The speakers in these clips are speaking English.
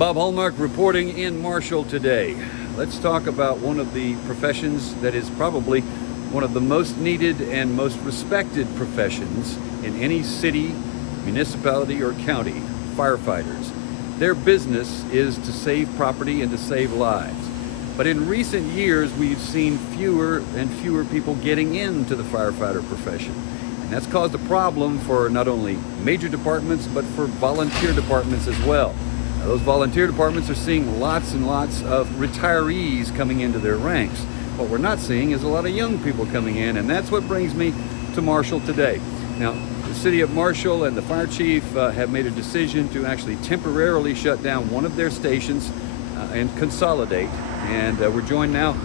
Bob Hallmark reporting in Marshall today. Let's talk about one of the professions that is probably one of the most needed and most respected professions in any city, municipality, or county: firefighters. Their business is to save property and to save lives. But in recent years, we've seen fewer and fewer people getting into the firefighter profession. And that's caused a problem for not only major departments, but for volunteer departments as well. Now, those volunteer departments are seeing lots and lots of retirees coming into their ranks. What we're not seeing is a lot of young people coming in, and that's what brings me to Marshall today. Now, the city of Marshall and the fire chief have made a decision to actually temporarily shut down one of their stations and consolidate. And we're joined now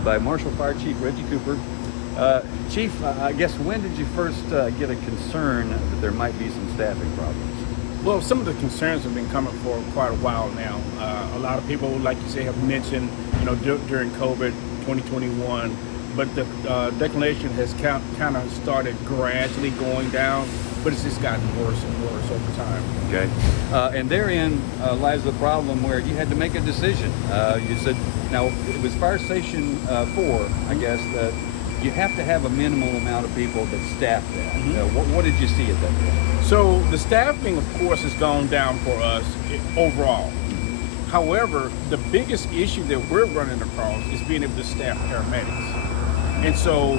by Marshall Fire Chief Reggie Cooper. Chief, I guess when did you first get a concern that there might be some staffing problems? Well, some of the concerns have been coming for quite a while now. A lot of people, like you say, have mentioned, during COVID 2021, but the declination has kind of started gradually going down, but it's just gotten worse and worse over time. Okay. And therein lies the problem where you had to make a decision. You said, now it was Fire Station 4, I guess, that you have to have a minimal amount of people that staff that. What did you see at that point? So the staffing, of course, has gone down for us overall. However, the biggest issue that we're running across is being able to staff paramedics. And so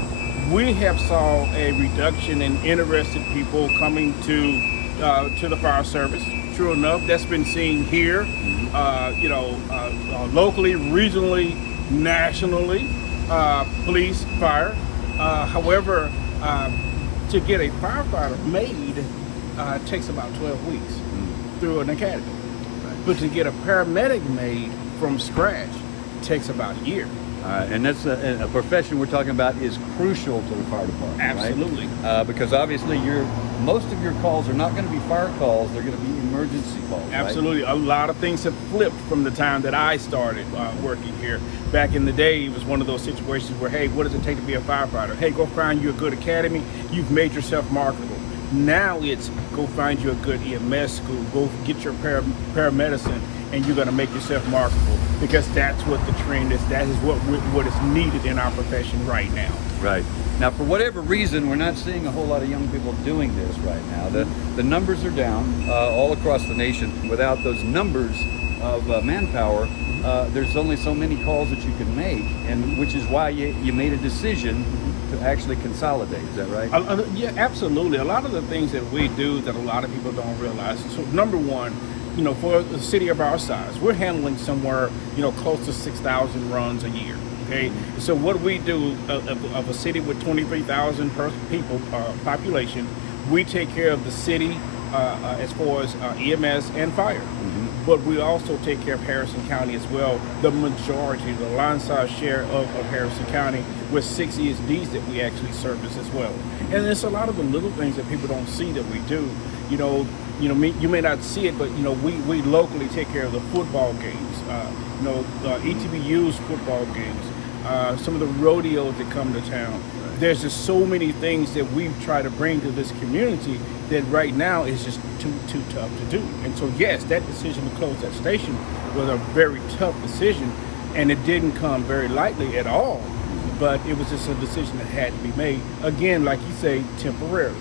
we have saw a reduction in interested people coming to the fire service. True enough, that's been seen here, locally, regionally, nationally, police, fire. However, to get a firefighter made takes about 12 weeks through an academy. But to get a paramedic made from scratch takes about a year. And that's a profession we're talking about is crucial to the fire department. Absolutely. Right? Because obviously most of your calls are not going to be fire calls, they're going to be emergency calls. Absolutely. Right? A lot of things have flipped from the time that I started working here. Back in the day, it was one of those situations where, hey, what does it take to be a firefighter? Hey, go find you a good academy. You've made yourself marketable. Now it's go find you a good EMS school, go get your paramedicine, and you're going to make yourself marketable, because that's what the trend is. That is what is needed in our profession right now. Right. Now, for whatever reason, we're not seeing a whole lot of young people doing this right now. The numbers are down all across the nation. Without those numbers of manpower, there's only so many calls that you can make, and which is why you made a decision to actually consolidate. Is that right? Yeah, absolutely. A lot of the things that we do that a lot of people don't realize. So number one, for a city of our size, we're handling somewhere, close to 6,000 runs a year. Okay, so what we do of a city with 23,000 people population, we take care of the city as far as EMS and fire. But we also take care of Harrison County as well. The majority, the line-size share of Harrison County, with 6 ESDs that we actually service as well. And it's a lot of the little things that people don't see that we do. You may not see it, but we locally take care of the football games, ETBU's football games, some of the rodeos that come to town. There's just so many things that we've tried to bring to this community that right now is just too tough to do. And so yes, that decision to close that station was a very tough decision, and it didn't come very lightly at all. But it was just a decision that had to be made. Again, like you say, temporarily.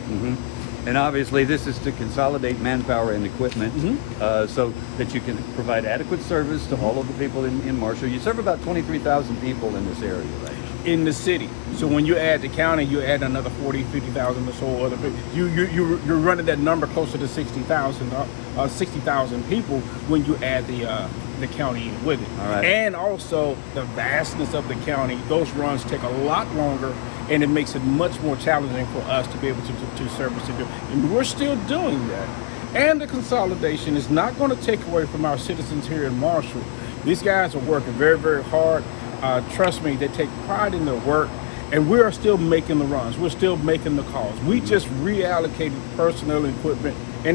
And obviously this is to consolidate manpower and equipment so that you can provide adequate service to all of the people in Marshall. You serve about 23,000 people in this area, right? In the city. So when you add the county, you add another 40, 50,000 or so other people. You're running that number closer to 60,000 people when you add the county in with it. All right. And also the vastness of the county, those runs take a lot longer, and it makes it much more challenging for us to be able to service it. And we're still doing that. And the consolidation is not going to take away from our citizens here in Marshall. These guys are working very, very hard. Trust me, they take pride in their work, and we are still making the runs. We're still making the calls. We just reallocated personnel and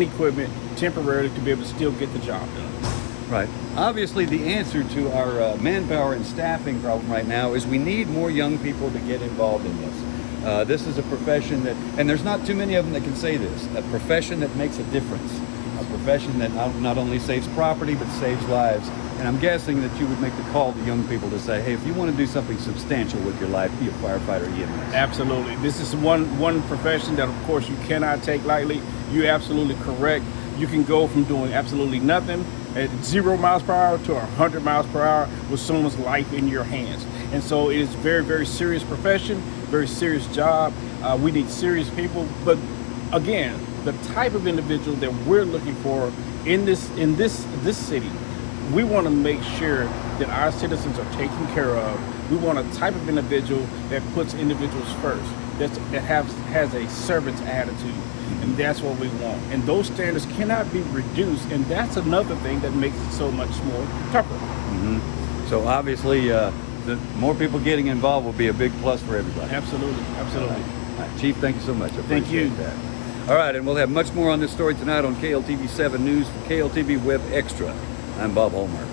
equipment temporarily to be able to still get the job done. Right. Obviously, the answer to our manpower and staffing problem right now is we need more young people to get involved in this. This is a profession that, and there's not too many of them that can say this, a profession that makes a difference. a profession that not only saves property but saves lives. And I'm guessing that you would make the call to young people to say, hey, if you want to do something substantial with your life, be a firefighter EMS. Absolutely. This is one profession that, of course, you cannot take lightly. You're absolutely correct. You can go from doing absolutely nothing at 0 miles per hour to 100 miles per hour with someone's life in your hands. And so it is very, very serious profession, very serious job. We need serious people. But again, the type of individual that we're looking for in this city, we want to make sure that our citizens are taken care of. We want a type of individual that puts individuals first, that has a servant's attitude, and that's what we want. And those standards cannot be reduced, and that's another thing that makes it so much more tougher. Mm-hmm. So obviously, the more people getting involved will be a big plus for everybody. Absolutely, absolutely. All right, Chief, thank you so much. I Thank you. appreciate that. All right, and we'll have much more on this story tonight on KLTV 7 News for KLTV Web Extra. I'm Bob Hallmark.